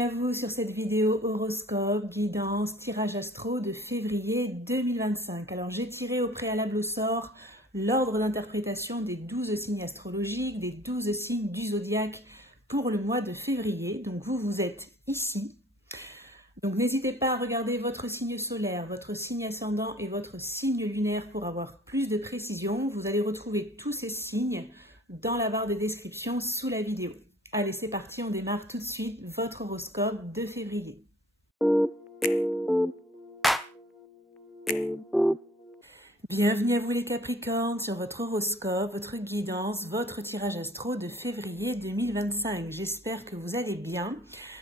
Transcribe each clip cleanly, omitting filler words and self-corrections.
bienvenue à vous sur cette vidéo horoscope, guidance, tirage astro de février 2025. Alors j'ai tiré au préalable au sort l'ordre d'interprétation des 12 signes astrologiques, des 12 signes du zodiaque pour le mois de février. Donc vous êtes ici. Donc n'hésitez pas à regarder votre signe solaire, votre signe ascendant et votre signe lunaire pour avoir plus de précision. Vous allez retrouver tous ces signes dans la barre de description sous la vidéo. Allez, c'est parti, on démarre tout de suite votre horoscope de février. Bienvenue à vous les Capricornes sur votre horoscope, votre guidance, votre tirage astro de février 2025. J'espère que vous allez bien.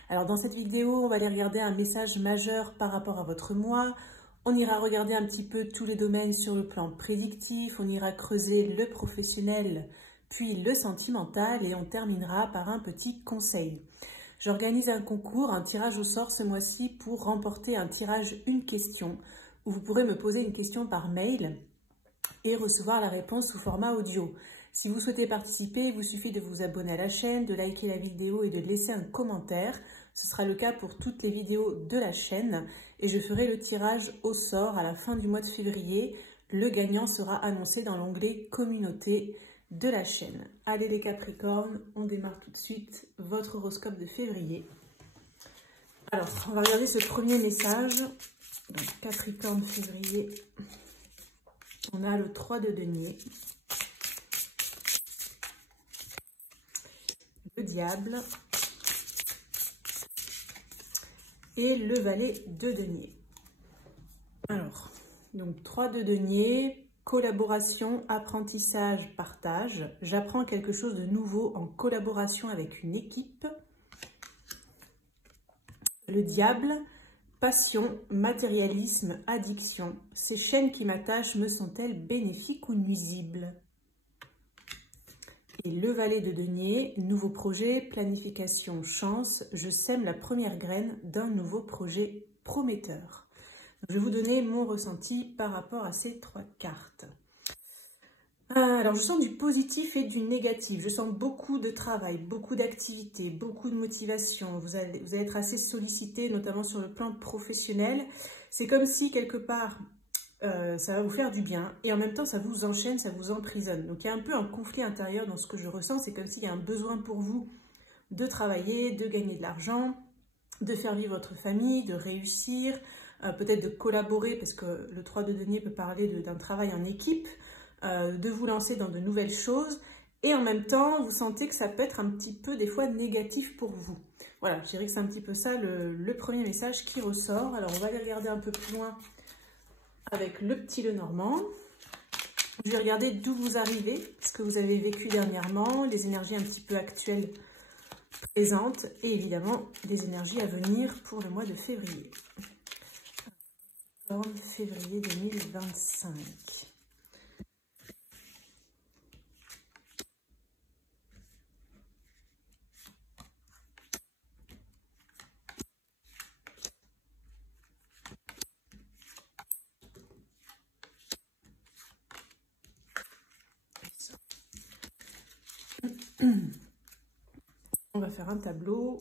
Alors dans cette vidéo, on va aller regarder un message majeur par rapport à votre mois. On ira regarder un petit peu tous les domaines sur le plan prédictif. On ira creuser le professionnel, puis le sentimental et on terminera par un petit conseil. J'organise un concours, un tirage au sort ce mois-ci pour remporter un tirage une question où vous pourrez me poser une question par mail et recevoir la réponse sous format audio. Si vous souhaitez participer, il vous suffit de vous abonner à la chaîne, de liker la vidéo et de laisser un commentaire. Ce sera le cas pour toutes les vidéos de la chaîne et je ferai le tirage au sort à la fin du mois de février. Le gagnant sera annoncé dans l'onglet communauté de la chaîne. Allez les Capricornes, on démarre tout de suite votre horoscope de février. Alors, on va regarder ce premier message. Donc, Capricorne février. On a le 3 de denier. Le diable. Et le valet de denier. Alors, donc 3 de denier. Collaboration, apprentissage, partage. J'apprends quelque chose de nouveau en collaboration avec une équipe. Le diable, passion, matérialisme, addiction. Ces chaînes qui m'attachent me sont-elles bénéfiques ou nuisibles? Et le valet de denier, nouveau projet, planification, chance. Je sème la première graine d'un nouveau projet prometteur. Je vais vous donner mon ressenti par rapport à ces 3 cartes. Alors, je sens du positif et du négatif. Je sens beaucoup de travail, beaucoup d'activités, beaucoup de motivation. Vous allez être assez sollicité, notamment sur le plan professionnel. C'est comme si, quelque part, ça va vous faire du bien. Et en même temps, ça vous enchaîne, ça vous emprisonne. Donc, il y a un peu un conflit intérieur dans ce que je ressens. C'est comme s'il y a un besoin pour vous de travailler, de gagner de l'argent, de faire vivre votre famille, de réussir, peut-être de collaborer, parce que le 3 de denier peut parler d'un travail en équipe, de vous lancer dans de nouvelles choses, et en même temps, vous sentez que ça peut être un petit peu, des fois, négatif pour vous. Voilà, je dirais que c'est un petit peu ça le premier message qui ressort. Alors, on va aller regarder un peu plus loin avec le petit Lenormand. Je vais regarder d'où vous arrivez, ce que vous avez vécu dernièrement, les énergies un petit peu actuelles présentes, et évidemment, les énergies à venir pour le mois de février. Février 2025. On va faire un tableau.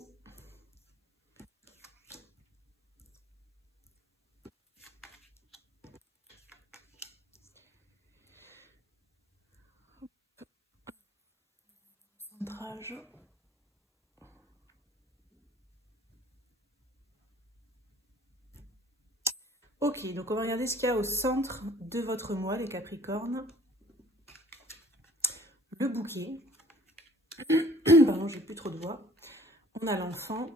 Centrage. Ok, donc on va regarder ce qu'il y a au centre de votre mois, les Capricornes. Le bouquet. Pardon, j'ai plus trop de voix. On a l'enfant.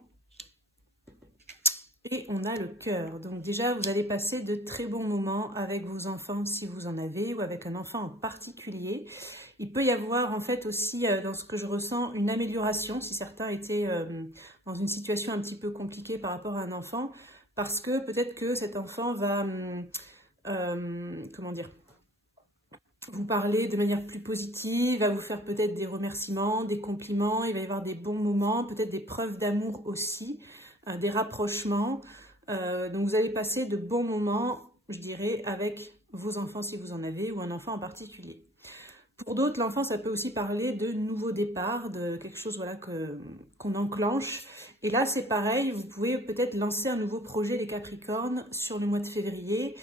Et on a le cœur. Donc déjà, vous allez passer de très bons moments avec vos enfants si vous en avez, ou avec un enfant en particulier. Il peut y avoir en fait aussi, dans ce que je ressens, une amélioration si certains étaient dans une situation un petit peu compliquée par rapport à un enfant, parce que peut-être que cet enfant va, comment dire, vous parler de manière plus positive, va vous faire peut-être des remerciements, des compliments, il va y avoir des bons moments, peut-être des preuves d'amour aussi, des rapprochements. Donc vous allez passer de bons moments, je dirais, avec vos enfants si vous en avez, ou un enfant en particulier. Pour d'autres, l'enfant, ça peut aussi parler de nouveaux départs, de quelque chose voilà, qu'on enclenche. Et là, c'est pareil, vous pouvez peut-être lancer un nouveau projet, les Capricornes, sur le mois de février,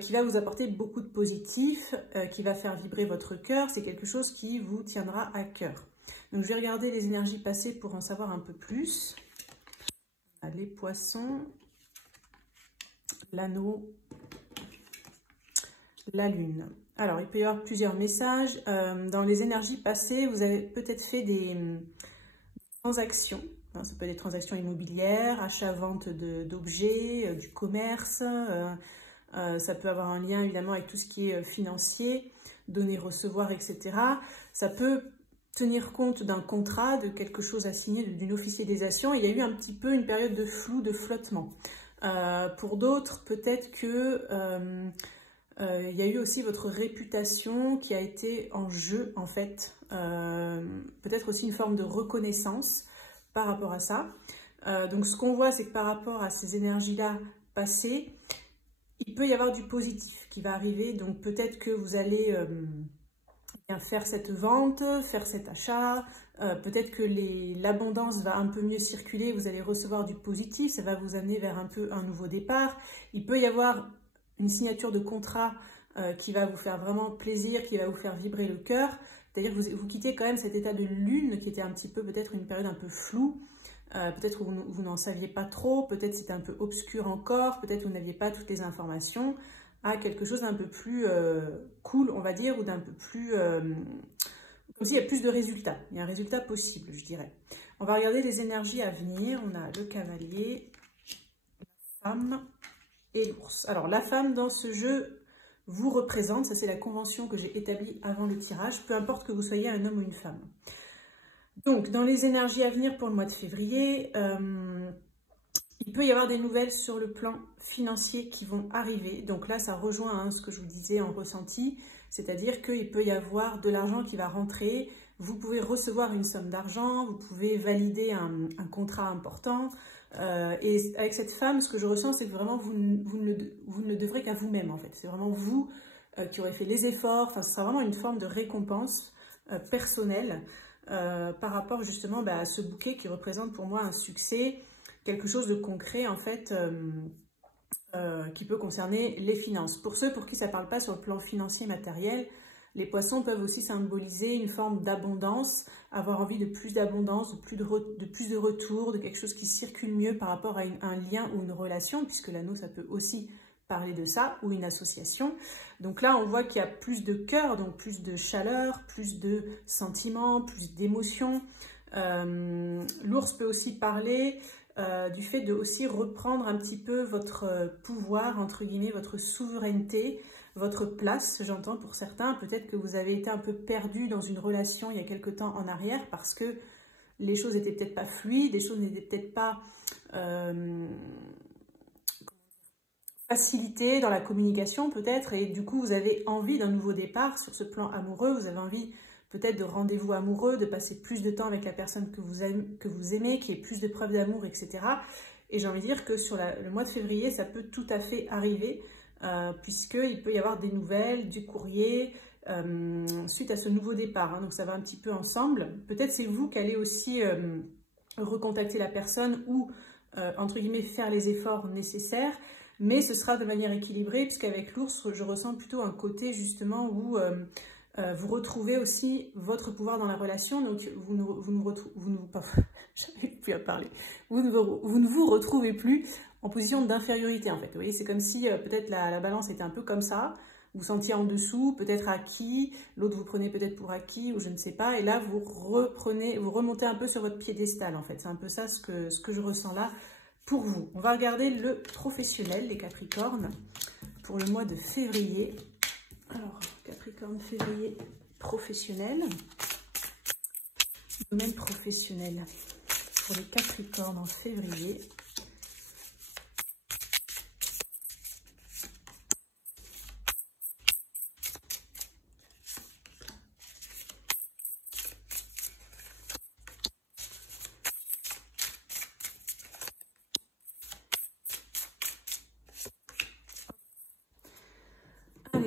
qui va vous apporter beaucoup de positif, qui va faire vibrer votre cœur. C'est quelque chose qui vous tiendra à cœur. Donc, je vais regarder les énergies passées pour en savoir un peu plus. Les poissons, l'anneau, la lune. Alors, il peut y avoir plusieurs messages. Dans les énergies passées, vous avez peut-être fait des transactions. Ça peut être des transactions immobilières, achat-vente d'objets, du commerce. Ça peut avoir un lien évidemment avec tout ce qui est financier, donner, recevoir, etc. Ça peut tenir compte d'un contrat, de quelque chose à signer, d'une officialisation. Il y a eu un petit peu une période de flou, de flottement. Pour d'autres, peut-être que il y a eu aussi votre réputation qui a été en jeu, en fait. Peut-être aussi une forme de reconnaissance par rapport à ça. Donc, ce qu'on voit, c'est que par rapport à ces énergies-là passées, il peut y avoir du positif qui va arriver. Donc, peut-être que vous allez faire cette vente, faire cet achat. Peut-être que l'abondance va un peu mieux circuler. Vous allez recevoir du positif. Ça va vous amener vers un peu un nouveau départ. Il peut y avoir une signature de contrat qui va vous faire vraiment plaisir, qui va vous faire vibrer le cœur. C'est-à-dire que vous quittez quand même cet état de lune qui était un petit peu peut-être une période un peu floue. Peut-être que vous n'en saviez pas trop, peut-être c'était un peu obscur encore, peut-être vous n'aviez pas toutes les informations, à quelque chose d'un peu plus cool, on va dire, ou d'un peu plus... comme s'il y a plus de résultats. Il y a un résultat possible, je dirais. On va regarder les énergies à venir. On a le cavalier, la femme et l'ours. Alors, la femme dans ce jeu vous représente. Ça, c'est la convention que j'ai établie avant le tirage. Peu importe que vous soyez un homme ou une femme. Donc, dans les énergies à venir pour le mois de février, il peut y avoir des nouvelles sur le plan financier qui vont arriver. Donc là, ça rejoint ce que je vous disais en ressenti, c'est-à-dire qu'il peut y avoir de l'argent qui va rentrer. Vous pouvez recevoir une somme d'argent, vous pouvez valider un contrat important. Et avec cette femme, ce que je ressens, c'est que vraiment, vous ne devrez qu'à vous-même, en fait. C'est vraiment vous qui aurez fait les efforts. Enfin, ce sera vraiment une forme de récompense personnelle. Par rapport justement à ce bouquet qui représente pour moi un succès, quelque chose de concret en fait qui peut concerner les finances. Pour ceux pour qui ça ne parle pas sur le plan financier matériel, les poissons peuvent aussi symboliser une forme d'abondance, avoir envie de plus d'abondance, de plus de retour, de quelque chose qui circule mieux par rapport à un lien ou une relation, puisque l'anneau ça peut aussi parler de ça, ou une association. Donc là, on voit qu'il y a plus de cœur, donc plus de chaleur, plus de sentiments, plus d'émotions. L'ours peut aussi parler du fait de aussi reprendre un petit peu votre pouvoir, entre guillemets, votre souveraineté, votre place, j'entends pour certains. Peut-être que vous avez été un peu perdu dans une relation il y a quelque temps en arrière parce que les choses n'étaient peut-être pas fluides, les choses n'étaient peut-être pas... facilité dans la communication peut-être, et du coup vous avez envie d'un nouveau départ sur ce plan amoureux, vous avez envie peut-être de rendez-vous amoureux, de passer plus de temps avec la personne que vous aimez, qui ait plus de preuves d'amour, etc. Et j'ai envie de dire que sur le mois de février, ça peut tout à fait arriver, puisqu'il peut y avoir des nouvelles, du courrier, suite à ce nouveau départ, hein. Donc ça va un petit peu ensemble. Peut-être c'est vous qui allez aussi recontacter la personne ou, entre guillemets, faire les efforts nécessaires. Mais ce sera de manière équilibrée, puisqu'avec l'ours, je ressens plutôt un côté justement où vous retrouvez aussi votre pouvoir dans la relation. Donc vous ne vous retrouvez plus en position d'infériorité en fait. Vous voyez, c'est comme si peut-être la balance était un peu comme ça. Vous sentiez en dessous, peut-être acquis, l'autre vous prenez peut-être pour acquis ou je ne sais pas. Et là, vous remontez un peu sur votre piédestal en fait. C'est un peu ça ce que je ressens là. Pour vous, on va regarder le professionnel, les Capricornes, pour le mois de février. Alors, Capricorne, février, professionnel. Domaine professionnel pour les Capricornes en février.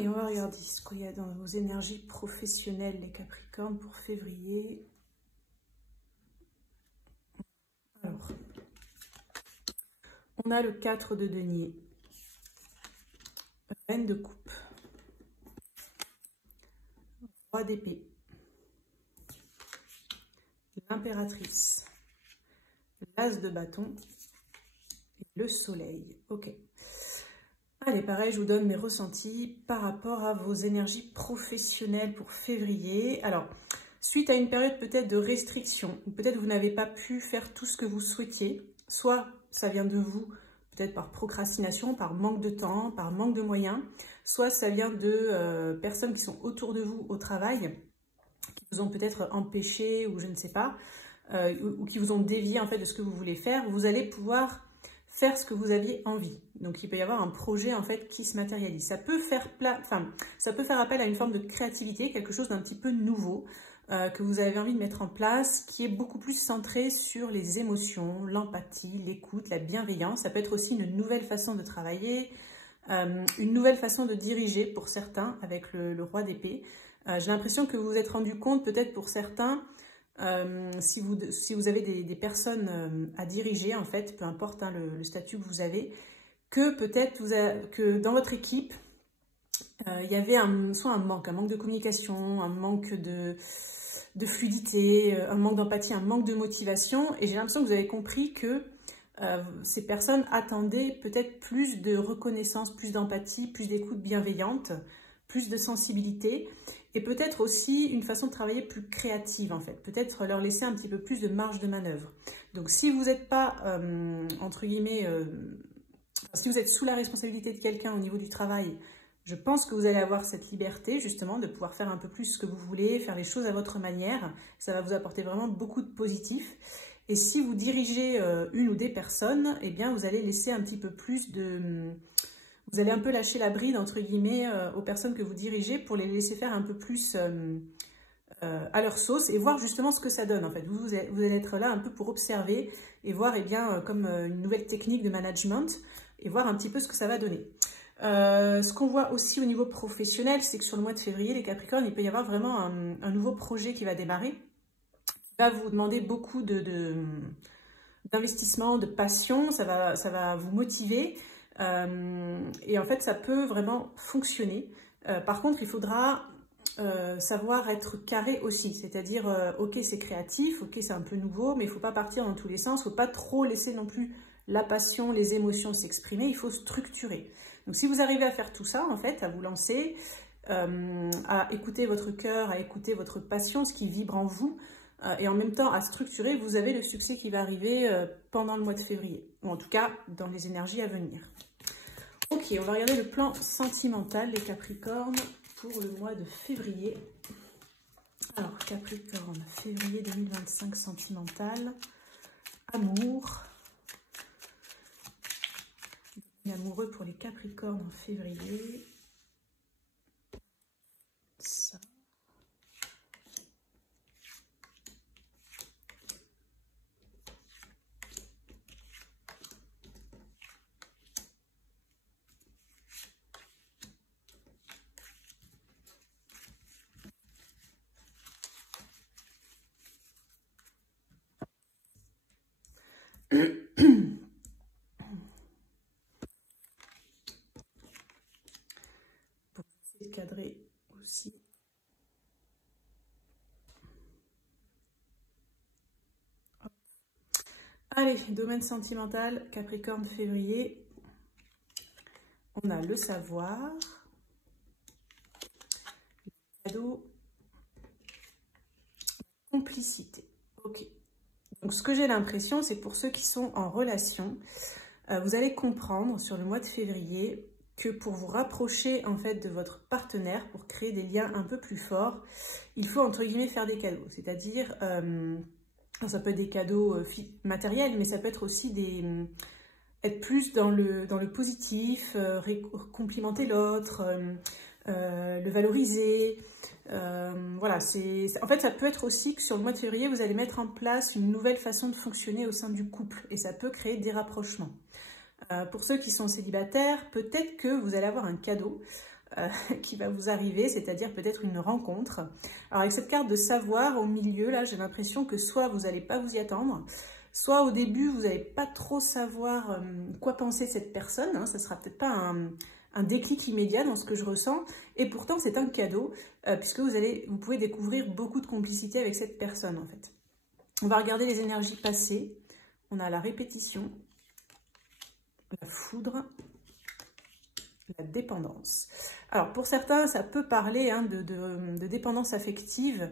Allez, on va regarder ce qu'il y a dans vos énergies professionnelles, les Capricornes, pour février. Alors, on a le 4 de denier, reine de coupe, roi d'épée, l'impératrice, l'as de bâton et le soleil. Ok. Allez, pareil, je vous donne mes ressentis par rapport à vos énergies professionnelles pour février. Alors, suite à une période peut-être de restriction, peut-être vous n'avez pas pu faire tout ce que vous souhaitiez, soit ça vient de vous, peut-être par procrastination, par manque de temps, par manque de moyens, soit ça vient de personnes qui sont autour de vous au travail, qui vous ont peut-être empêché ou je ne sais pas, ou qui vous ont dévié en fait de ce que vous voulez faire. Vous allez pouvoir faire ce que vous aviez envie. Donc, il peut y avoir un projet en fait qui se matérialise. Ça peut faire appel à une forme de créativité, quelque chose d'un petit peu nouveau que vous avez envie de mettre en place, qui est beaucoup plus centré sur les émotions, l'empathie, l'écoute, la bienveillance. Ça peut être aussi une nouvelle façon de travailler, une nouvelle façon de diriger pour certains avec le roi d'épée. J'ai l'impression que vous vous êtes rendu compte, peut-être pour certains, si vous avez des personnes à diriger, en fait, peu importe hein, le statut que vous avez, que peut-être que dans votre équipe, il y avait soit un manque de communication, un manque de fluidité, un manque d'empathie, un manque de motivation. Et j'ai l'impression que vous avez compris que ces personnes attendaient peut-être plus de reconnaissance, plus d'empathie, plus d'écoute bienveillante, plus de sensibilité. Et peut-être aussi une façon de travailler plus créative en fait. Peut-être leur laisser un petit peu plus de marge de manœuvre. Donc si vous n'êtes pas, entre guillemets, si vous êtes sous la responsabilité de quelqu'un au niveau du travail, je pense que vous allez avoir cette liberté justement de pouvoir faire un peu plus ce que vous voulez, faire les choses à votre manière. Ça va vous apporter vraiment beaucoup de positif. Et si vous dirigez une ou des personnes, eh bien vous allez laisser un petit peu plus de... Vous allez un peu lâcher la bride, entre guillemets, aux personnes que vous dirigez pour les laisser faire un peu plus à leur sauce et voir justement ce que ça donne. En fait, vous allez être là un peu pour observer et voir, eh bien, comme une nouvelle technique de management et voir un petit peu ce que ça va donner. Ce qu'on voit aussi au niveau professionnel, c'est que sur le mois de février, les Capricornes, il peut y avoir vraiment un nouveau projet qui va démarrer. Il va vous demander beaucoup d'investissement, de passion, ça va vous motiver. Et en fait, ça peut vraiment fonctionner. Par contre, il faudra savoir être carré aussi. C'est-à-dire, ok, c'est créatif, ok, c'est un peu nouveau, mais il ne faut pas partir dans tous les sens. Il ne faut pas trop laisser non plus la passion, les émotions s'exprimer. Il faut structurer. Donc, si vous arrivez à faire tout ça, en fait, à vous lancer, à écouter votre cœur, à écouter votre passion, ce qui vibre en vous, et en même temps à structurer, vous avez le succès qui va arriver pendant le mois de février. Ou en tout cas, dans les énergies à venir. Ok, on va regarder le plan sentimental, les Capricornes, pour le mois de février. Alors, Capricorne, février 2025, sentimental, amour. Amoureux pour les Capricornes en février. Ça. Pour essayer de cadrer aussi. Hop. Allez, domaine sentimental, Capricorne, février. On a le savoir, le cadeau, complicité. Ok. Donc, ce que j'ai l'impression, c'est que pour ceux qui sont en relation, vous allez comprendre sur le mois de février que pour vous rapprocher en fait de votre partenaire, pour créer des liens un peu plus forts, il faut entre guillemets faire des cadeaux. C'est-à-dire, ça peut être des cadeaux matériels, mais ça peut être aussi être plus dans le positif, complimenter l'autre, le valoriser. Voilà, en fait, ça peut être aussi que sur le mois de février, vous allez mettre en place une nouvelle façon de fonctionner au sein du couple et ça peut créer des rapprochements. Pour ceux qui sont célibataires, peut-être que vous allez avoir un cadeau qui va vous arriver, c'est-à-dire peut-être une rencontre. Alors avec cette carte de savoir au milieu, là, j'ai l'impression que soit vous n'allez pas vous y attendre, soit au début, vous n'allez pas trop savoir quoi penser de cette personne. Hein, ça ne sera peut-être pas un déclic immédiat dans ce que je ressens. Et pourtant, c'est un cadeau, puisque vous pouvez découvrir beaucoup de complicité avec cette personne, en fait. On va regarder les énergies passées. On a la répétition, la foudre, la dépendance. Alors, pour certains, ça peut parler de dépendance affective,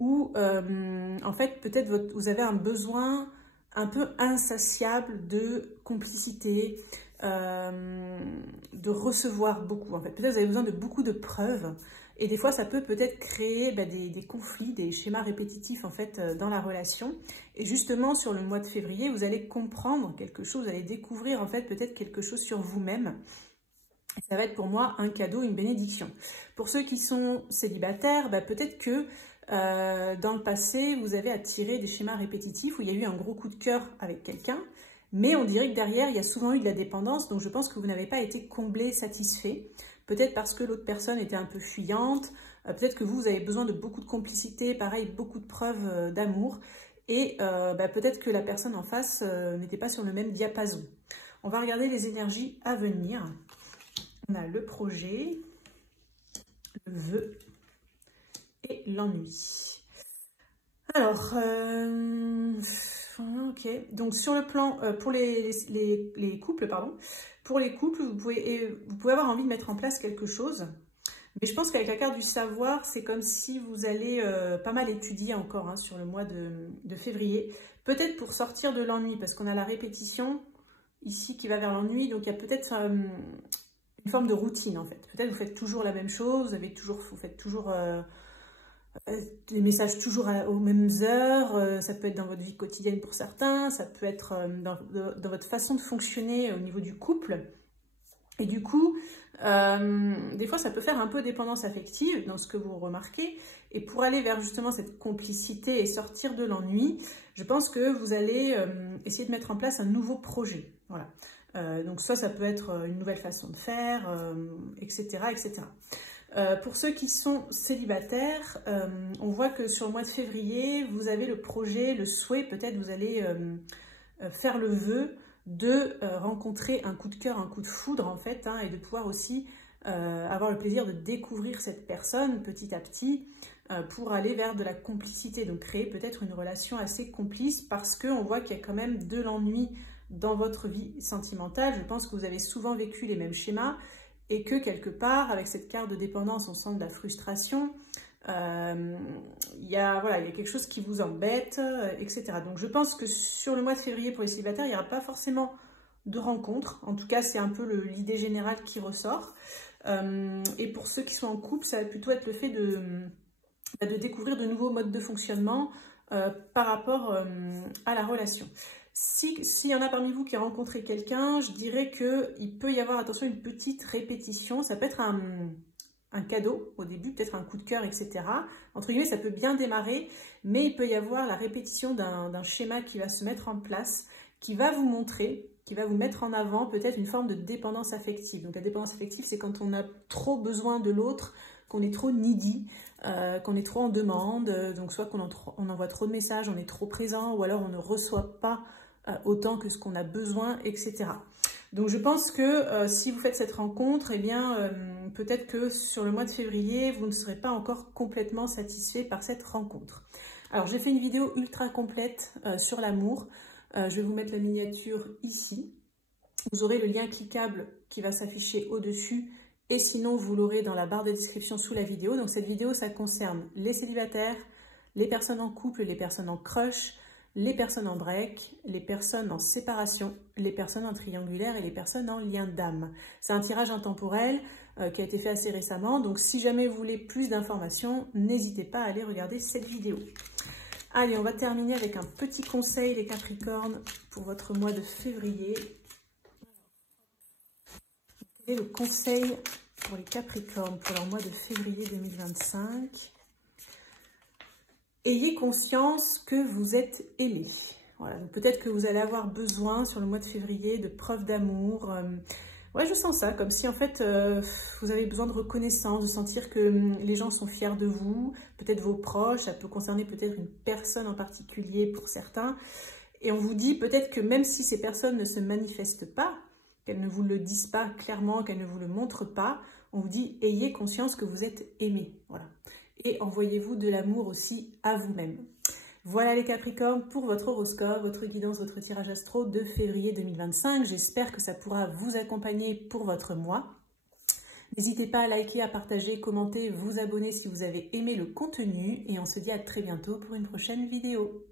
où, en fait, peut-être vous avez un besoin un peu insatiable de complicité, de recevoir beaucoup. En fait, peut-être vous avez besoin de beaucoup de preuves. Et des fois, ça peut peut-être créer des conflits, des schémas répétitifs en fait dans la relation. Et justement, sur le mois de février, vous allez comprendre quelque chose, vous allez découvrir en fait peut-être quelque chose sur vous-même. Ça va être pour moi un cadeau, une bénédiction. Pour ceux qui sont célibataires, peut-être que dans le passé, vous avez attiré des schémas répétitifs où il y a eu un gros coup de cœur avec quelqu'un, mais on dirait que derrière, il y a souvent eu de la dépendance, donc je pense que vous n'avez pas été comblé, satisfait. Peut-être parce que l'autre personne était un peu fuyante, peut-être que vous avez besoin de beaucoup de complicité, pareil, beaucoup de preuves d'amour, et peut-être que la personne en face n'était pas sur le même diapason. On va regarder les énergies à venir. On a le projet, le vœu et l'ennui. Alors, ok, donc sur le plan, pour les couples, pardon, pour les couples, vous pouvez avoir envie de mettre en place quelque chose. Mais je pense qu'avec la carte du savoir, c'est comme si vous allez pas mal étudier encore hein, sur le mois de février. Peut-être pour sortir de l'ennui, parce qu'on a la répétition ici qui va vers l'ennui. Donc il y a peut-être une forme de routine en fait. Peut-être vous faites toujours la même chose, vous faites toujours les messages toujours aux mêmes heures. Ça peut être dans votre vie quotidienne pour certains, ça peut être dans votre façon de fonctionner au niveau du couple. Et du coup, des fois, ça peut faire un peu dépendance affective dans ce que vous remarquez. Et pour aller vers justement cette complicité et sortir de l'ennui, je pense que vous allez essayer de mettre en place un nouveau projet. Voilà. Donc soit ça peut être une nouvelle façon de faire, etc. etc. Pour ceux qui sont célibataires, on voit que sur le mois de février, vous avez le projet, le souhait, peut-être vous allez faire le vœu de rencontrer un coup de cœur, un coup de foudre en fait, hein, et de pouvoir aussi avoir le plaisir de découvrir cette personne petit à petit pour aller vers de la complicité, donc créer peut-être une relation assez complice parce qu'on voit qu'il y a quand même de l'ennui dans votre vie sentimentale. Je pense que vous avez souvent vécu les mêmes schémas et que quelque part, avec cette carte de dépendance, on sent de la frustration. Il y a quelque chose qui vous embête, etc. Donc je pense que sur le mois de février, pour les célibataires, il n'y aura pas forcément de rencontres. En tout cas, c'est un peu l'idée générale qui ressort. Et pour ceux qui sont en couple, ça va plutôt être le fait de découvrir de nouveaux modes de fonctionnement par rapport à la relation. S'il y en a parmi vous qui a rencontré quelqu'un, je dirais qu'il peut y avoir, attention, une petite répétition. Ça peut être un cadeau au début, peut-être un coup de cœur, etc. Entre guillemets, ça peut bien démarrer, mais il peut y avoir la répétition d'un schéma qui va se mettre en place, qui va vous montrer, qui va vous mettre en avant peut-être une forme de dépendance affective. Donc la dépendance affective, c'est quand on a trop besoin de l'autre, qu'on est trop needy, qu'on est trop en demande, donc soit on envoie trop de messages, on est trop présent, ou alors on ne reçoit pas autant que ce qu'on a besoin, etc. Donc je pense que si vous faites cette rencontre, eh bien peut-être que sur le mois de février, vous ne serez pas encore complètement satisfait par cette rencontre. Alors j'ai fait une vidéo ultra complète sur l'amour. Je vais vous mettre la miniature ici. Vous aurez le lien cliquable qui va s'afficher au-dessus et sinon vous l'aurez dans la barre de description sous la vidéo. Donc cette vidéo, ça concerne les célibataires, les personnes en couple, les personnes en crush, les personnes en break, les personnes en séparation, les personnes en triangulaire et les personnes en lien d'âme. C'est un tirage intemporel qui a été fait assez récemment, donc si jamais vous voulez plus d'informations, n'hésitez pas à aller regarder cette vidéo. Allez, on va terminer avec un petit conseil les Capricornes pour votre mois de février. Quel est le conseil pour les Capricornes pour leur mois de février 2025 ? Ayez conscience que vous êtes ailé. Voilà, peut-être que vous allez avoir besoin sur le mois de février de preuves d'amour. Ouais, je sens ça, comme si en fait vous avez besoin de reconnaissance, de sentir que les gens sont fiers de vous, peut-être vos proches, ça peut concerner peut-être une personne en particulier pour certains. Et on vous dit peut-être que même si ces personnes ne se manifestent pas, qu'elles ne vous le disent pas clairement, qu'elles ne vous le montrent pas, on vous dit ayez conscience que vous êtes aimé. Voilà. Et envoyez-vous de l'amour aussi à vous-même. Voilà les Capricornes pour votre horoscope, votre guidance, votre tirage astro de février 2025. J'espère que ça pourra vous accompagner pour votre mois. N'hésitez pas à liker, à partager, commenter, vous abonner si vous avez aimé le contenu. Et on se dit à très bientôt pour une prochaine vidéo.